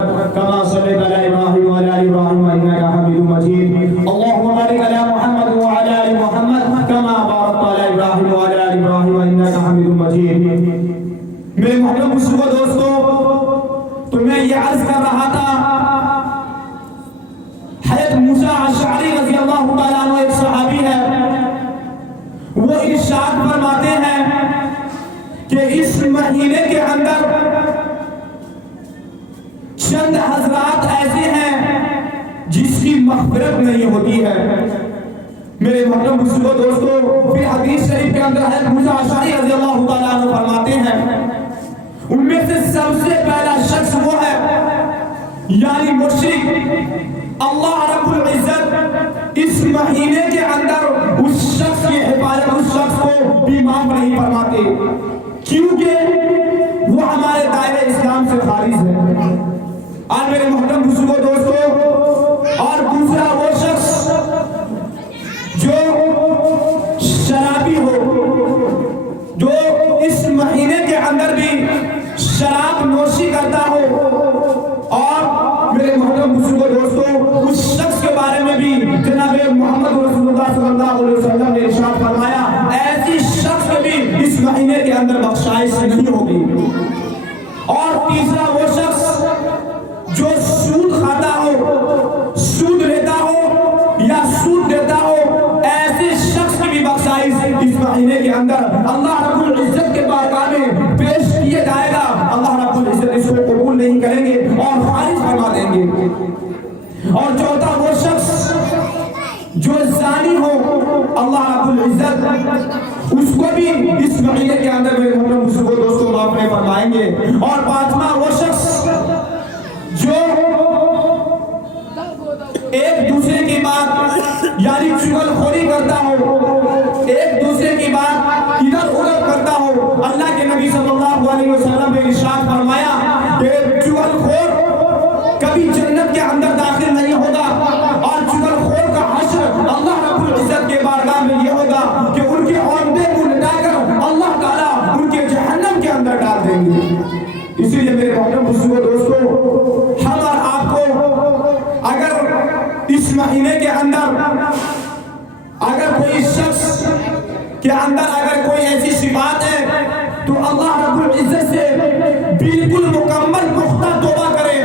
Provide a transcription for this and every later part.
كما صليت على ابراهيم وعلى ال ابراهيم انك حميد مجيد. اللهم بارك على محمد وعلى ال محمد كما باركت على ابراهيم وعلى ال ابراهيم انك حميد مجيد. میرے محترم بزرگوں دوستو، تو میں یہ عرض کر رہا تھا، حضرت موسیٰ اشعری رضی اللہ تعالیٰ عنہ ایک صحابی ہے، وہ ارشاد فرماتے ہیں کہ اس مہینے کے اندر چند حضرات ایسے ہیں جس کی مغفرت نہیں ہوتی ہے. میرے محترم بزرگوں دوستو، پھر حدیث شریف کے اندر حضرت موسیٰ اشعری رضی اللہ تعالیٰ عنہ فرماتے ہیں، ان میں سے سب سے پہلا شخص وہ ہے، یعنی مشرک، اللہ رب العزت اس مہینے کے اندر اس شخص کی حفاظت، اس شخص کو بھی معاف نہیں فرماتے، کیونکہ وہ ہمارے دائرہ اسلام سے خارج ہے. اور میرے محترم بزرگوں دوستو، اور دوسرا وہ شخص جو شرابی ہو، جو اس مہینے کے اندر بھی شراب نوشی کرتا ہو، اور میرے محترم بزرگوں دوستو، اس شخص کے بارے میں بھی جناب محمد رسول اللہ صلی اللہ علیہ وسلم نے ارشاد فرمایا، ایسی شخص کے بھی اس مہینے کے اندر بخشائش نہیں ہوگی. اور تیسرا وہ شخص جو سود کھاتا ہو، سود لیتا ہو یا سود دیتا ہو، ایسے شخص کی بھی بخشائش اس مہینے کے اندر اللہ رب العزت کے بارگاہ میں پیش کیے جائے گا. اللہ رب العزت اس کو قبول نہیں کریں گے اور خارج فرما دیں گے. اور چوتھا وہ شخص جو زانی ہو، اللہ رب العزت اس کو بھی اس مہینے کے اندر میرے محترم بزرگوں دوستوں معاف نہیں فرمائیں گے. اور پانچواں وہ شخص جو ایک دوسرے کی بات یعنی چغل خوری کرتا ہو، ایک دوسرے کی بات ادھر ادھر کرتا ہو. اللہ کے نبی صلی اللہ علیہ وسلم نے ارشاد فرمایا کہ چغل خور کبھی جنت کے اندر داخل نہیں ہوگا، اور چغل خور کا حشر اللہ رب العزت کے بارگاہ میں یہ ہوگا کہ ان کے عہدے کو لٹا کر اللہ تعالیٰ ان کے جہنم کے اندر ڈال دیں گے. اسی لیے میرے محترم بزرگوں دوستو، ہم اور آپ کو اگر اس مہینے کے اندر اگر کوئی شخص کے اندر اگر کوئی ایسی صفات ہے تو اللہ رب العزت سے بالکل مکمل پختہ توبہ کرے.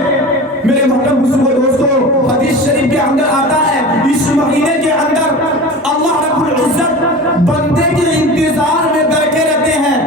میرے محترم بزرگوں دوستو، حدیث شریف کے اندر آتا ہے، اس مہینے کے اندر اللہ رب العزت بندے کے انتظار میں بیٹھے رہتے ہیں.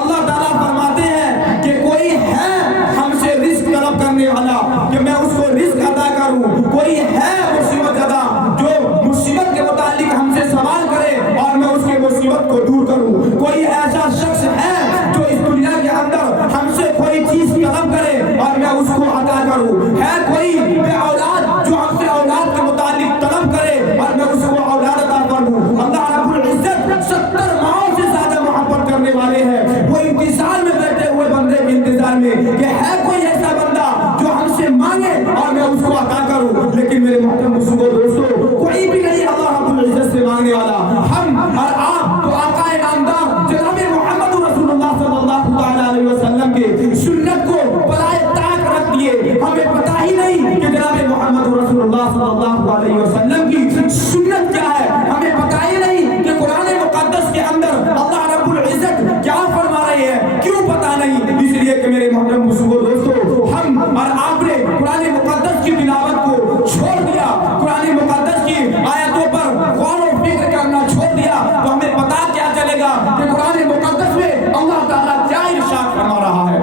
اللہ تعالیٰ فرماتے ہیں کہ کوئی ہے ہم سے رزق طلب کرنے والا کہ میں اس کو رزق عطا کروں، کوئی ہے مصیبت زدہ جو مصیبت کے متعلق ہم سے سوال کرے اور میں اس کے مصیبت کو دور کروں، کوئی ایسا شخص ہے جو اس دنیا کے اندر ہم سے کوئی چیز طلب کرے اور میں اس کو عطا کروں، ہے کوئی بے اولاد جو ہم سے اولاد کے متعلق طلب کرے اور میں اس کو اولاد عطا کروں. اللہ رب العزت 70 ماؤں سے زیادہ محبت کرنے والے ہیں، وہ انتظار میں بیٹھے ہوئے بندے کے انتظار میں کہ ہے کوئی ایسا بندہ جو ہم سے مانگے اور میں اس کو عطا کروں. لیکن میرے محترم بزرگوں دوستو، کوئی بھی نہیں اللہ رب العزت سے مانگنے والا. ہم اور آپ تو آقا نامدار جناب محمد رسول اللہ صلی اللہ علیہ وسلم کے سنت کو بالائے طاق رکھ دیے. ہمیں پتہ ہی نہیں کہ جناب محمد رسول اللہ صلی اللہ علیہ وسلم کی سنت کیا ہے، ہمیں پتہ ہی نہیں کہ قرآن مقدس کے اندر اللہ رب العزت کیا فرما رہے ہیں، کیوں پتہ نہیں. اس لیے کہ میرے محترم بزرگوں دوستو، ہم اور آپ نے قرآن مقدس کی تلاوت کو چھوڑ دیا، قرآن مقدس کی آیتوں پر غور و فکر کرنا چھوڑ دیا، تو ہمیں پتہ کیا چلے گا کہ قرآن مقدس میں اللہ تعالیٰ کیا ارشاد فرما رہا ہے.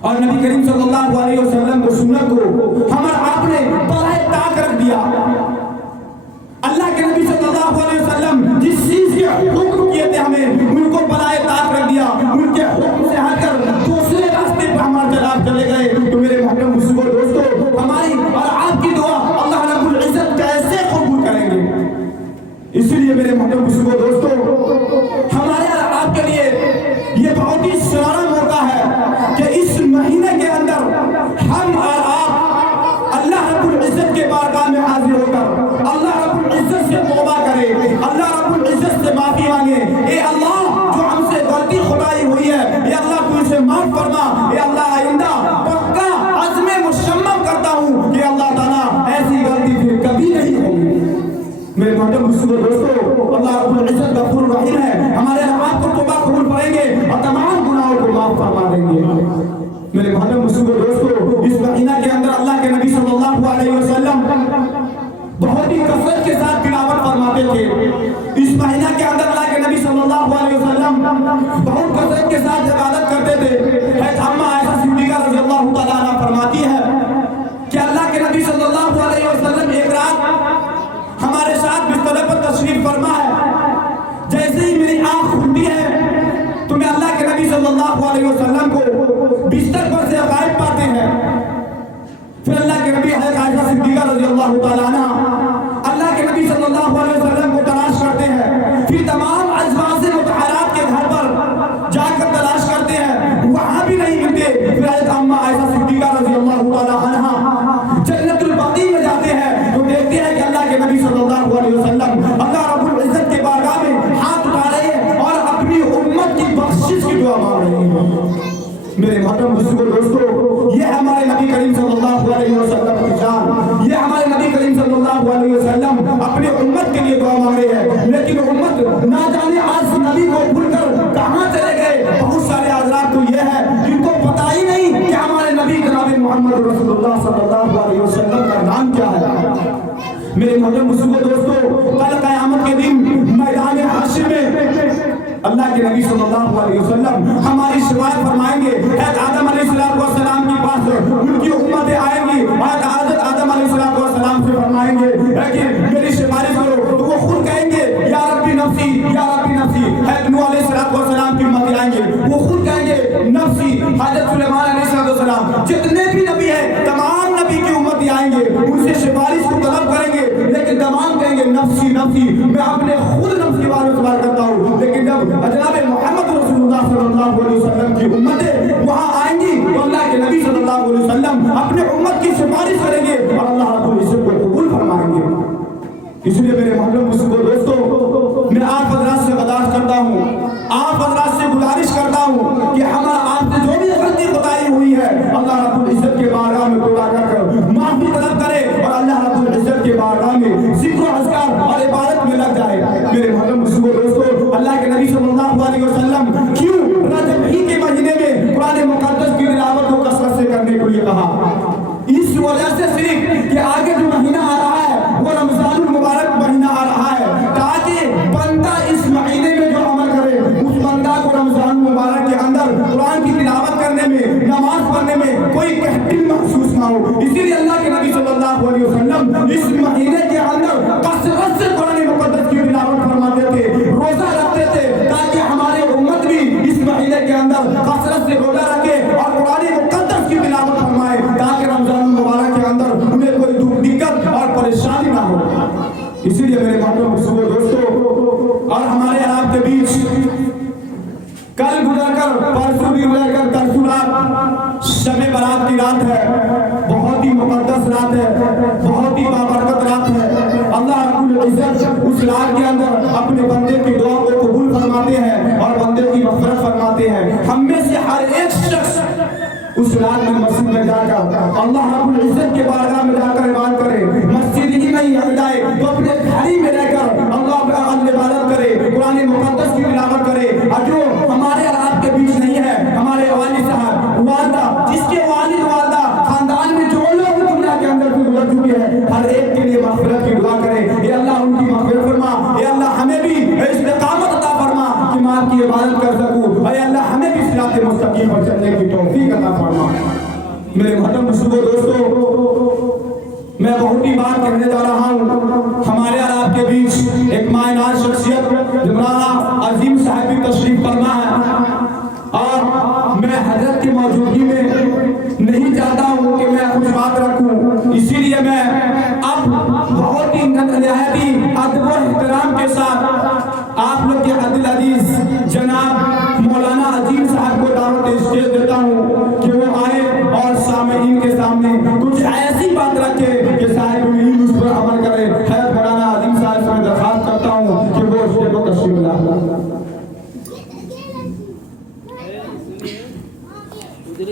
اور نبی کریم صلی اللہ علیہ وسلم کو سنت کو ہم اور آپ نے بالائے طاق رکھ دیا. اللہ کے نبی صلی اللہ علیہ وسلم جس چیز کے حکم کیے تھے ہمیں ان کو بالائے طاق رکھ دیا، ان کے حکم سے ہٹ کر دوسرے راستے پر ہمارے جناب چلے گئے. تو میرے محترم بزرگوں دوستو، ہماری اور آپ کی دعا اللہ رب العزت کیسے قبول کریں گے. اسی لیے میرے محترم بزرگوں دوستو، ہمارے اور آپ کے لیے یہ بہت ہی سنہرا موقع ہے کہ اس مہینے کے اندر ہم اور آپ اللہ رب العزت کے بارگاہ میں حاضر ہو کر اللہ رب العزت سے توبہ کرے، اللہ رب العزت سے معافی مانگے. اے اللہ، جو ہم سے غلطی خدائی ہوئی ہے، اے اللہ تو اسے معاف فرما. اے اللہ، آئندہ پکا बुजुर्गों दोस्तों, इस महीना के अंदर अल्लाह के नबी सल्लल्लाहु अलैहि वसल्लम बहुत ही कसरत के साथ तिलावत फरमाते थे। इस महीना के अंदर अल्लाह के नबी सल्लल्लाहु अलैहि वसल्लम बहुत कसरत के साथ इबादत करते थे। हज़रत अम्मा आयशा सिद्दीक़ा रज़ियल्लाहु तआला अन्हा फरमाती है कि अल्लाह के नबी सल्लल्लाहु अलैहि वसल्लम एक रात हमारे साथ बिस्तर पर तशरीफ फरमा है। जैसे ही मेरी आंख खुलती है तो मैं अल्लाह के नबी सल्लल्लाहु अलैहि वसल्लम को बिस्तर पर से गायब पाते हैं। फिर अल्लाह के नबी हज़रत आयशा सिद्दीक़ा रज़ियल्लाहु तआला अन्हा अल्लाह के नबी सल्लल्लाहु अलैहि वसल्लम को तलाश करते हैं। फिर तमाम अज़वाज मुतहरात के घर पर जाकर तलाश करते हैं, वहां भी नहीं मिलते। फिर हज़रत अम्मा आयशा सिद्दीक़ा रज़ियल्लाहु तआला अन्हा जन्नतुल बक़ी में जाते हैं तो देखते हैं कि अल्लाह के नबी सल्लल्लाहु अलैहि वसल्लम अल्लाह रब्बुल इज़्ज़त के बारगाह में हाथ उठा रहे हैं और अपनी उम्मत की बख्शिश की दुआ मांग रहे हैं। मेरे मोहतरम बुजुर्गों दोस्तों, ये हमारे नबी करीम सल्लल्लाहु अलैहि वसल्लम की शान, ये हमारे नबी करीम सल्लल्लाहु अलैहि वसल्लम अपने उम्मत के लिए दुआ मांग रहे हैं। लेकिन उम्मत ना जाने आज नबी को भूलकर कहां चले गए। बहुत सारे हज़रात तो ये है जिनको पता ही नहीं कि हमारे नबी जनाब मोहम्मद रसूलुल्लाह सल्लल्लाहु अलैहि वसल्लम का नाम क्या है। मेरे मोहतरम बुजुर्गों दोस्तों, कल क़यामत के दिन मैदान हश्र में अल्लाह के नबी सल्लल्लाहु अलैहि वसल्लम हमारी शिफाअत फरमाएंगे। हज़रत आदम अलैहिस्सलाम के पास उनकी उम्मतें आएंगी, हज़रत आदम अलैहिस्सलाम से फरमाएंगे कि मेरी सिफारिश करो, तो वो खुद कहेंगे या रब्बी नफ्सी या रब्बी नफ्सी। हज़रत नूह अलैहिस्सलाम की उम्मतें आएंगे, वो खुद कहेंगे नफ्सी। हज़रत सुलेमान अलैहिस्सलाम, जितने भी नबी हैं तमाम नबी की उम्मतें आएंगे, उनसे सिफारिश को तलब करेंगे, लेकिन तमाम कहेंगे नफ्सी नफ्सी, मैं अपने खुद नफ्स के बारे में सवाल करता हूँ। लेकिन जब जनाब मोहम्मद रसूलुल्लाह सल्लल्लाहु अलैहि वसल्लम की उम्मतें वहां आएंगी तो अल्लाह के नबी सल्लल्लाहु अलैहि वसल्लम अपने उम्मत की सिफारिश करेंगे और अल्लाह रब्बुल इज़्ज़त को कबूल फरमाएंगे। इसलिए मेरे मोहतरम बुजुर्गों दोस्तों, मैं आप हज़रात से बर्दाश्त करता हूँ, आप हज़रात से गुजारिश करता हूँ कि हमारा आपसे जो भी गलती बताई हुई है अल्लाह रब्बुल इज़्ज़त के बारगाह में तौबा कर माफी तलब करे और अल्लाह रब्बुल इज़्ज़त के बारगाह में ज़िक्र अज़कार और इबादत में लग जाए। मेरे मोहतरम बुजुर्गों दोस्तों, अल्लाह के नबी सल्लल्लाहु अलैहि वसल्लम क्यों रजब ही के महीने में कुरान मुक़द्दस की तिलावत को कसरत से करने को लिए कहा? इस वजह से सिर्फ कि आगे जो महीना आ रहा है वो रमज़ानुल मुबारक महीना आ रहा है, ताकि बंदा इस महीने में जो अमल करे उस बंदा को रमज़ान मुबारक के अंदर कुरान की तिलावत करने में, नमाज पढ़ने में कोई कहतिल महसूस ना हो। इसीलिए अल्लाह के नबी सल्लल्लाहु अलैहि वसल्लम इस महीने के अंदर कसरत से कुरान मुक़द्दस की तिलावत फरमाते थे, रोजा रखते थे, ताकि हमारे उम्मत भी इस महीने के अंदर कसरत से रोजा रखे और कुरान मुक़द्दस की तिलावत फरमाए, ताकि रमज़ान मुबारक के अंदर उन्हें कोई दुख दिक्कत और परेशानी ना हो। इसीलिए मेरे मोहतरम बुजुर्गों दोस्तों, और हमारे आपके बीच कल गुजरकर परसों भी गुजरकर तरसों रात शब बारात की रात है, बहुत ही मुक़द्दस रात है, बहुत ही बाबरकत रात है। अल्लाह रब्बुल इज़्ज़त उस रात के अंदर अपने बंदे की दुआ को कबूल फरमाते हैं और बंदे की मग़फ़िरत फरमाते हैं। हम में से हर एक शख्स उस रात में मस्जिद में जाकर अल्लाह रब्बुल इज़्ज़त के बारगाह में जाकर इबादत करे, मस्जिद ही नहीं हट जाए तो अपने घर ही में रहकर अल्लाह की इबादत करे, कुरान मुक़द्दस की तिलावत करे। और जो हमारे और आपके बीच नहीं है, हमारे वालिद साहब वालदा, जिसके वालिद वालदा खानदान में जो लोग दुनिया के अंदर से गुजर चुके हैं, हर एक के लिए मग़फ़िरत की दुआ करे। ये अल्लाह उनकी मग़फ़िरत फरमा, ये अल्लाह हमें भी इस्तिक़ामत अता फरमा कि मैं आपकी इबादत कर सकूं, अरे अल्लाह हमें भी सिरात मुस्तक़ीम पर चलने की तौफ़ीक़ अता फरमा। मेरे मोहतरम बुजुर्गों दोस्तों, मैं बहुत ही बात कहने जा रहा हूँ। हमारे और आपके बीच एक मायनाज शख्सियत मौलाना अजीम साहब भी तशरीफ फरमा है और मैं हजरत की मौजूदगी में नहीं चाहता हूँ कि मैं कुछ बात रखूँ, इसीलिए मैं अब बहुत ही नहायत ही अदब और एहतराम के साथ आप लोग के अदिल अजीज जनाब